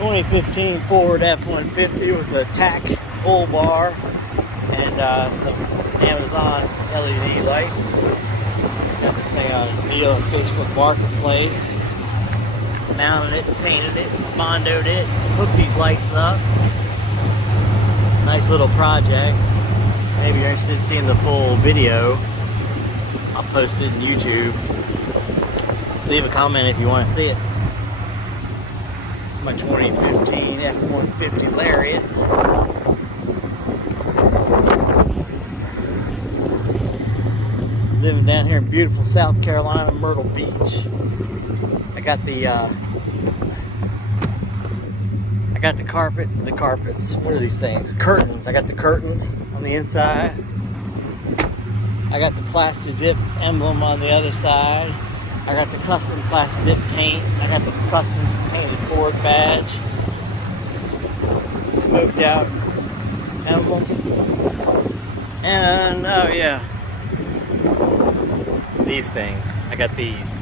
2015 Ford F-150 with a tack bull bar and some Amazon LED lights. Got this thing on a deal on Facebook Marketplace. Mounted it, painted it, bondoed it, hooked these lights up. Nice little project. Maybe you're interested in seeing the full video. I'll post it on YouTube. Leave a comment if you want to see it. It's my 2015 F-150 Lariat. Living down here in beautiful South Carolina, Myrtle Beach. I got the carpets. What are these things? Curtains. I got the curtains on the inside. I got the plastic dip emblem on the other side. I got the custom plastic dip paint. I got the custom painted Ford badge. Smoked out emblems. And oh yeah, these things. I got these.